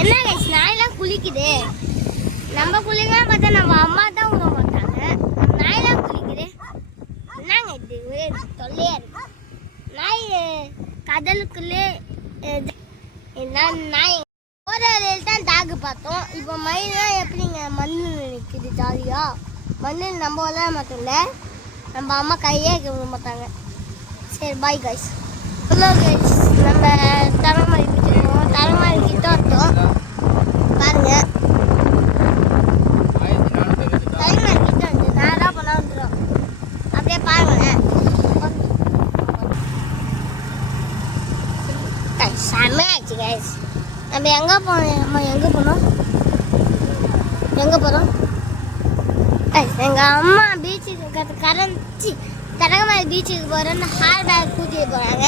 என்ன கைஸ் நாயெல்லாம் குளிக்குது. நம்ம குளிக்கலாம் பார்த்தா நம்ம அம்மா தான் விட மாட்டாங்க. நாயெல்லாம் குளிக்குது. என்னங்க இது ஒரே தொல்லையா இருக்கு. நாய் கடலுக்குள்ளே நாய் ஓரளவில் தான் டாகு பார்த்தோம். இப்போ மயிலாம் எப்படிங்க மண்ணு நிற்குது ஜாலியா. மண்ணு நம்ம விளையாட மாட்டோம்ல, நம்ம அம்மா கையே விட மாட்டாங்க. சரி பாய் கைஸ். ஹலோ கைஸ், நம்ம தரமாரி பிடிச்சிருக்கோம். தரமாரி கிட்ட வந்தோம் பாருங்க. தரமாரி கிட்ட வந்து நான் தான் பண்ண வந்துடும். அப்படியே பாருங்களேன். செம்மையாச்சு கைஸ். நம்ம எங்கே போனோம்? அம்மா எங்கே போனோம்? எங்கே போகிறோம்? எங்கள் அம்மா பீச்சுக்கு கரைஞ்சி தரகமாரி பீச்சுக்கு போகிறோன்னு ஹார்பர் கூட்டிட்டு போகிறாங்க.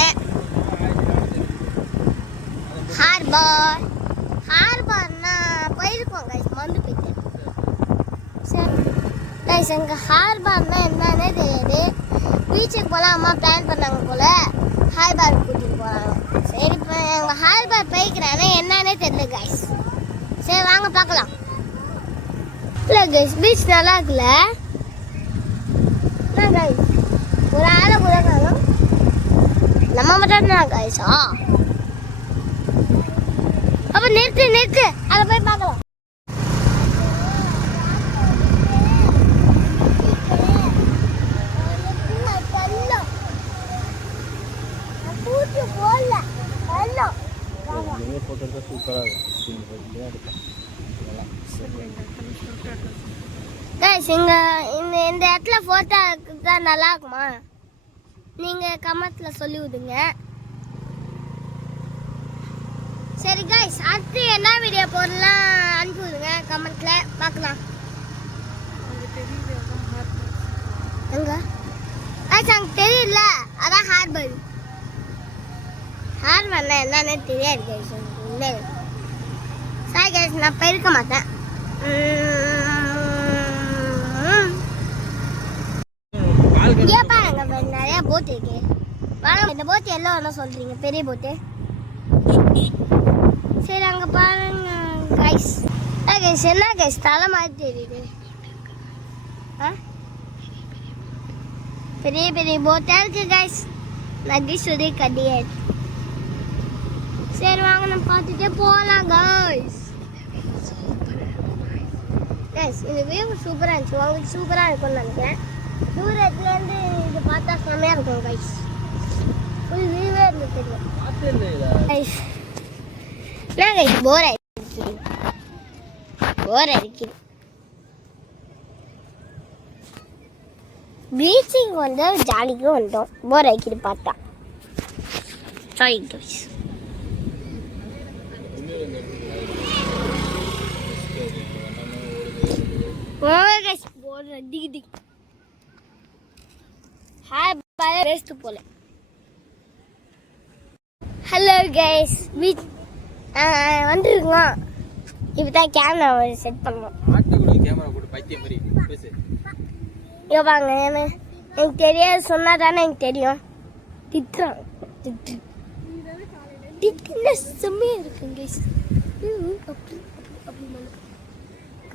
ஹார்பர்னா போயிருக்கோம் கைஸ், மறந்து போயிட்டேன். சரி கைஸ், எங்கள் ஹார்பர்னா என்னன்னே தெரியாது. பீச்சுக்கு போகலாம் அம்மா பிளான் பண்ணாங்க போல், ஹார்பர் கூட்டிட்டு போகிறாங்க. சரி இப்போ எங்கள் ஹார்பர் போய்க்கிறானே என்னன்னே தெரியல கைஸ். சரி வாங்க பார்க்கலாம். இல்லை கைஸ், பீச் நல்லா இருக்குல்ல? என்ன கைஸ், ஒரு ஆளை கூட காணும். நம்ம மட்டும் தான் கைஸா? அப்போ நிறுத்து, அதை போய் பார்க்கலாம். இந்த இடத்துல போட்டோ தான் நல்லா இருக்குமா? நீங்க கமெண்ட்ல சொல்லி விடுங்க. சரி கைஸ், அடுத்து என்ன வீடியோ போடலாம் அனுப்பி விடுங்க கமெண்ட்ல, பார்க்கலாம். எங்க கைஸ் அங்கே தெரியல, அதான் ஹார்பர். ஹார்பர்னா என்னன்னே தெரியாது கைஸ். சாரி கைஸ், நான் போயிருக்க மாட்டேன். பாருங்க நிறைய போட் இருக்கு. வாங்க, இந்த போட் எல்லாம் என்ன சொல்றீங்க? பெரிய போட்டு. சரி அங்க பாருங்க கைஸ். கைஸ் என்ன கைஸ் தலை மாதிரி தெரியுது? பெரிய பெரிய போட்டா இருக்கு கைஸ். நதி சுதி கிடையாது. சரி வாங்க நம்ம பார்த்துட்டே போகலாம் கைஸ். கைஸ் இந்த வியூ சூப்பராக இருந்துச்சு. உங்களுக்கு சூப்பராக இருக்கும்னு நினைக்கிறேன். தூரத்துலேருந்து இது பார்த்தா செம்மையாக இருக்கும் கைஸ். ஃபுல் வியூவே இருந்து தெரியும் கைஸ். என்ன கைஸ் போர் அடிக்குது. பீச்சுக்கு வந்து ஜாலிக்கு வந்தோம். போர் அடிக்குது பார்த்தா. Sorry guys. போர் அடிக்குது. வேஸ்ட் போல. ஹலோ கைஸ், வந்துருக்கோம். இப்போதான் கேமரா செட் பண்ணோம். இங்கே பாங்க, எனக்கு தெரியாது சொன்னா தானே எனக்கு தெரியும். திட்டுறான் திட்டு செம்மையா இருக்குங்க கைஸ். அப்படி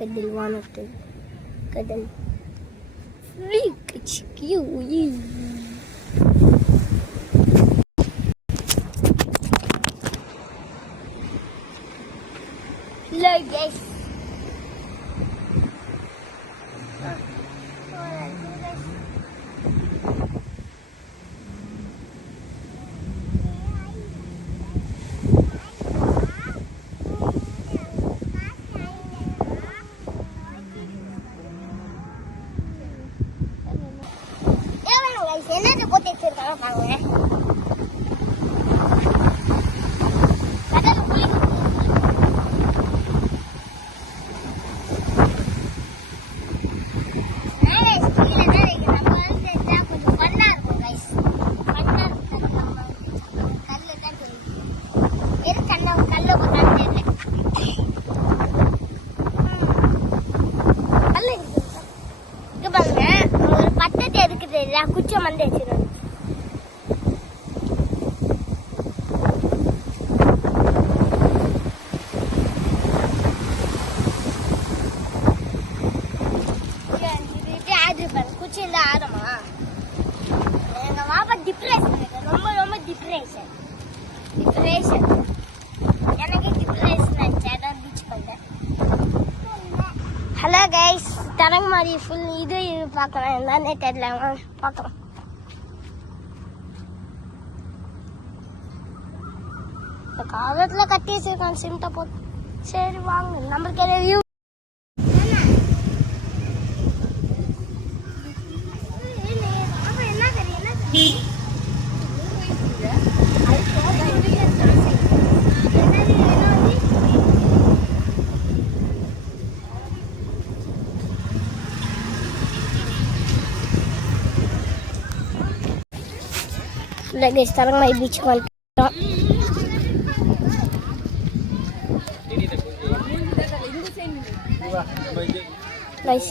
கடல் வானத்து கடல் Hello guys. என்னது போட்டு வச்சிருக்காங்க பாருங்க. குச்சம் வந்து வச்சிருக்கேன். கன்னியாகுமரி ஃபுல் இது பார்க்கலாம் என்னன்னே தெரியல பார்க்கலாம். இந்த காலத்துல கட்டி வச்சிருக்கான் சிமெண்ட்டை போட்டு. சரி வாங்க நம்மளுக்கு view. Guys, sekarang may beach kontra. Guys,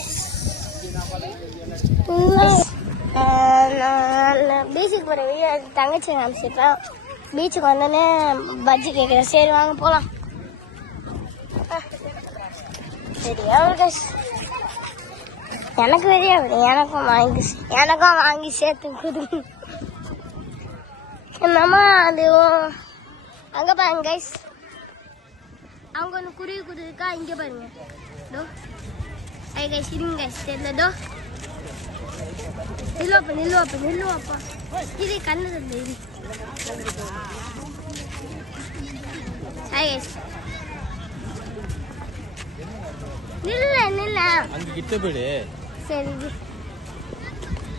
பீச்சுக்கு போகிற வீடியோ தங்கச்சி காமிச்சிருப்பேன். பீச்சுக்கு வந்தோடனே பஜ்ஜி கேட்குறேன். சரி வாங்க போகலாம். சரி கைஸ், எனக்கு வெளியே எனக்கும் வாங்கி சேர்த்து கொடுங்க. என்னம்மா அது அங்கே பாருங்க கைஸ், அவங்க ஒன்று குருவி குருவிக்கா இங்கே பாருங்க. டோ ஐ கைஸ் இருங்க கைஸ் தெரியல. நில்லுவாப்பா இது கண்ணு தெரியல. இது ஹை கைஸ், நில்ல அங்க கிட்ட போடு. சரி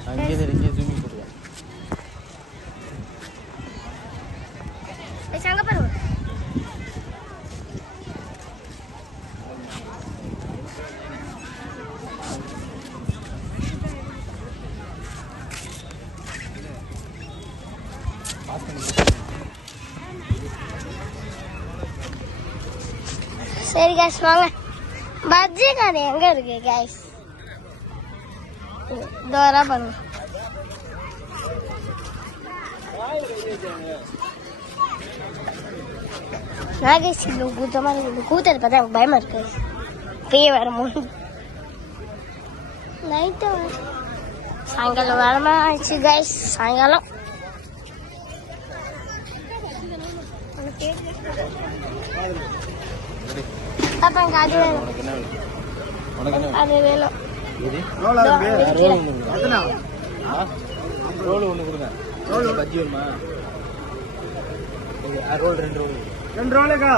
அங்கே இங்கே ஜூம் போடுங்க. அங்க பாருங்க. சரி கைஸ் வாங்க. பஜ்ஜி கடை எங்க இருக்கு கைஸ்? தோரா பாருங்க. நாகேஷ் கூட்டமா இருக்கு. கூட்டத்தை பார்த்தா எனக்கு பயமா இருக்கு. பேய் வரும்போது நைட்டு சாயங்காலம் வரமா ஆயிடுச்சு கைஸ். சாயங்காலம் அது வேணும், அது வேணும். ரோல் ஒன்று கொடுங்க. ரோல் பஜ்ஜி வேணுமா? Role 2 role. 2 ரோலுக்கா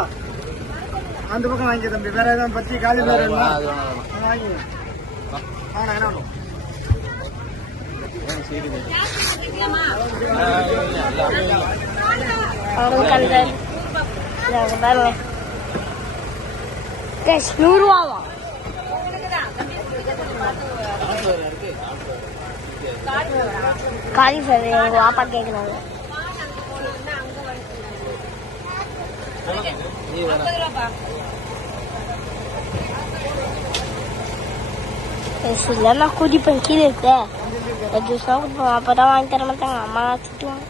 அந்த பக்கம் வாங்கி தம்பி. வேற ஏதாவது பத்தி காலி வேற வாங்கி என்ன வேணும்? பாருங்க கைஸ், 100 ரூபாவா? காலிஃபிளவர் எங்க வாப்பா கேட்குறாங்க. இல்லைன்னா குதிப்பேன் கீழே இருக்க. ஜூஸ்லாம் கொடுப்போம். அப்போதான் வாங்கி தர மாட்டாங்க, அம்மா திட்டுவாங்க.